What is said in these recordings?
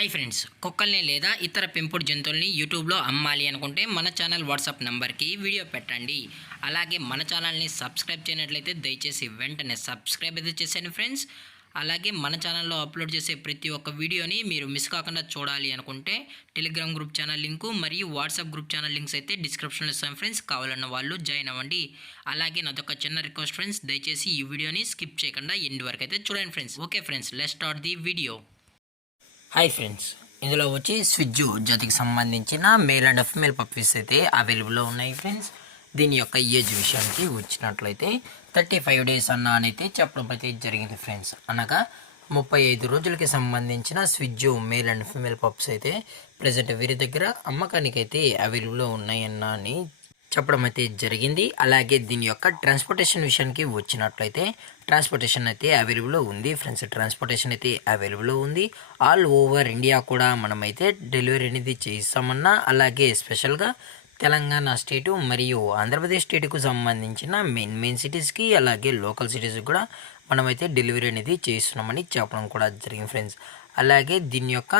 Hi friends, కుక్కల్ని లేదా ఇతర పెంపుడు జంతువుల్ని యూట్యూబ్లో అమ్మాలి అనుకుంటే మన ఛానల్ వాట్సాప్ నెంబర్కి వీడియో పెట్టండి. అలాగే మన ఛానల్ని సబ్స్క్రైబ్ చేయనట్లయితే దయచేసి వెంటనే సబ్స్క్రైబ్ అయితే చేసేయండి ఫ్రెండ్స్. అలాగే మన ఛానల్లో అప్లోడ్ చేసే ప్రతి ఒక్క వీడియోని మీరు మిస్ కాకుండా చూడాలి అనుకుంటే టెలిగ్రామ్ గ్రూప్ ఛానల్ లింకు మరియు వాట్సాప్ గ్రూప్ ఛానల్ లింక్స్ అయితే డిస్క్రిప్షన్లో ఇస్తాం ఫ్రెండ్స్. కావాలన్న వాళ్ళు జాయిన్ అవ్వండి. అలాగే నాదొక చిన్న రిక్వెస్ట్ ఫ్రెండ్స్, దయచేసి ఈ వీడియోని స్కిప్ చేయకుండా ఎండ్ వరకు అయితే చూడండి friends. Okay friends, let's start the video. Hi friends, ఇందులో వచ్చి స్విజ్జు జాతికి సంబంధించిన మేల్ అండ్ ఫీమేల్ పప్పీస్ అయితే అవైలబుల్లో ఉన్నాయి ఫ్రెండ్స్. దీని యొక్క ఏజ్ విషయానికి వచ్చినట్లయితే 35 days అయితే చెప్పడం అయితే జరిగింది ఫ్రెండ్స్. అనగా 35 రోజులకి సంబంధించిన స్విజ్జు మేల్ అండ్ ఫీమేల్ పప్స్ అయితే ప్రజెంట్ వీరి దగ్గర అమ్మకానికి అయితే అవైలబుల్లో ఉన్నాయన్నా అని చెప్పడం అయితే జరిగింది. అలాగే దీని యొక్క ట్రాన్స్పోర్టేషన్ విషయానికి వచ్చినట్లయితే ట్రాన్స్పోర్టేషన్ అయితే అవైలబుల్లో ఉంది ఫ్రెండ్స్. ట్రాన్స్పోర్టేషన్ అయితే అవైలబుల్లో ఉంది. ఆల్ ఓవర్ ఇండియా కూడా మనమైతే డెలివరీ అనేది చేస్తామన్నా, అలాగే స్పెషల్గా తెలంగాణ స్టేటు మరియు ఆంధ్రప్రదేశ్ స్టేట్కు సంబంధించిన మెయిన్ సిటీస్కి అలాగే లోకల్ సిటీస్కి కూడా మనమైతే డెలివరీ అనేది చేస్తున్నామని చెప్పడం కూడా జరిగింది ఫ్రెండ్స్. అలాగే దీని యొక్క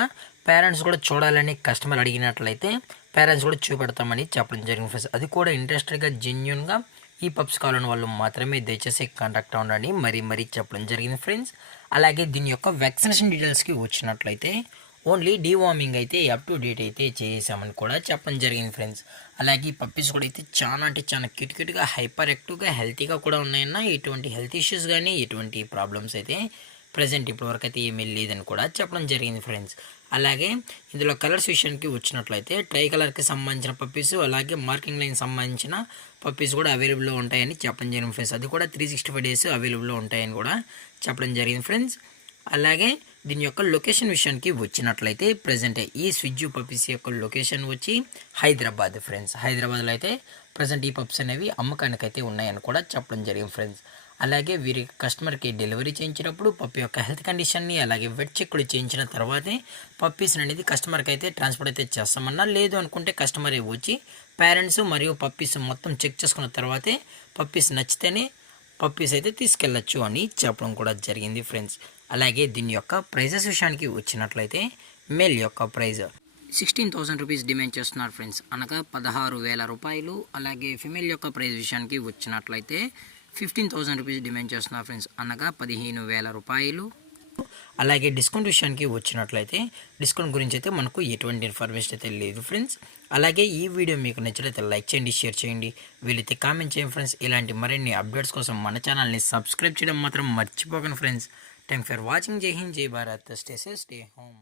పేరెంట్స్ కూడా చూడాలని కస్టమర్ అడిగినట్లయితే పేరెంట్స్ కూడా చూపెడతామని చెప్పడం జరిగింది ఫ్రెండ్స్. అది కూడా ఇంట్రెస్టెడ్గా జెన్యున్గా ఈ పప్స్ కావాలని వాళ్ళు మాత్రమే దయచేసి కాంటాక్ట్ అవ్వండి మరీ చెప్పడం జరిగింది ఫ్రెండ్స్. అలాగే దీని యొక్క వ్యాక్సినేషన్ డీటెయిల్స్కి వచ్చినట్లయితే ఓన్లీ డీవార్మింగ్ అయితే అప్ టు డేట్ అయితే చేసామని కూడా చెప్పడం జరిగింది ఫ్రెండ్స్. అలాగే ఈ పప్పీస్ కూడా అయితే చాలా క్యూట్గా హైపర్ యాక్టివ్గా హెల్తీగా కూడా ఉన్నాయన్న. ఎటువంటి హెల్త్ ఇష్యూస్ కానీ ఎటువంటి ప్రాబ్లమ్స్ అయితే ప్రజెంట్ ఇప్పటివరకు అయితే ఏమీ లేదని కూడా చెప్పడం జరిగింది ఫ్రెండ్స్. అలాగే ఇందులో కలర్స్ విషయానికి వచ్చినట్లయితే ట్రై కలర్కి సంబంధించిన పప్పీస్ అలాగే మార్కింగ్ లైన్ సంబంధించిన పప్పీస్ కూడా అవైలబుల్లో ఉంటాయని చెప్పడం జరిగింది ఫ్రెండ్స్. అది కూడా 365 days అవైలబుల్లో ఉంటాయని కూడా చెప్పడం జరిగింది ఫ్రెండ్స్. అలాగే దీని యొక్క లొకేషన్ విషయానికి వచ్చినట్లయితే ప్రజెంట్ ఈ స్విజ్జు పప్పీస్ యొక్క లొకేషన్ వచ్చి హైదరాబాద్ ఫ్రెండ్స్. హైదరాబాద్లో అయితే ప్రజెంట్ ఈ పప్స్ అనేవి అమ్మకానికి అయితే ఉన్నాయని కూడా చెప్పడం జరిగింది ఫ్రెండ్స్. అలాగే వీరి కస్టమర్కి డెలివరీ చేయించినప్పుడు పప్పి యొక్క హెల్త్ కండిషన్ని అలాగే వెట్ చెక్ కూడా చేయించిన తర్వాతే పప్పీస్ అనేది కస్టమర్కి అయితే ట్రాన్స్పోర్ట్ అయితే చేస్తామన్నా. లేదు అనుకుంటే కస్టమర్ వచ్చి పేరెంట్స్ మరియు పప్పీస్ మొత్తం చెక్ చేసుకున్న తర్వాతే పప్పీస్ నచ్చితేనే పప్పీస్ అయితే తీసుకెళ్ళచ్చు అని చెప్పడం కూడా జరిగింది ఫ్రెండ్స్. అలాగే దీని యొక్క ప్రైజెస్ విషయానికి వచ్చినట్లయితే మేల్ యొక్క ప్రైజ్ 16,000 రూపీస్ డిమాండ్ చేస్తున్నారు ఫ్రెండ్స్, అనగా 16,000 రూపాయలు. అలాగే ఫిమేల్ యొక్క ప్రైజ్ విషయానికి వచ్చినట్లయితే 15,000 రూపీస్ డిమాండ్ చేస్తున్నారు ఫ్రెండ్స్, అనగా 15,000 రూపాయలు. అలాగే డిస్కౌంట్ విషయానికి వచ్చినట్లయితే డిస్కౌంట్ గురించి అయితే మనకు ఎటువంటి ఇన్ఫర్మేషన్ అయితే లేదు ఫ్రెండ్స్. అలాగే ఈ వీడియో మీకు నచ్చినట్లయితే లైక్ చేయండి, షేర్ చేయండి, వీలైతే కామెంట్ చేయండి ఫ్రెండ్స్. ఇలాంటి మరిన్ని అప్డేట్స్ కోసం మన ఛానల్ని సబ్స్క్రైబ్ చేయడం మాత్రం మర్చిపోకండి ఫ్రెండ్స్. Thank for watching. జై హింద్, జై Bharat, stay safe, stay home.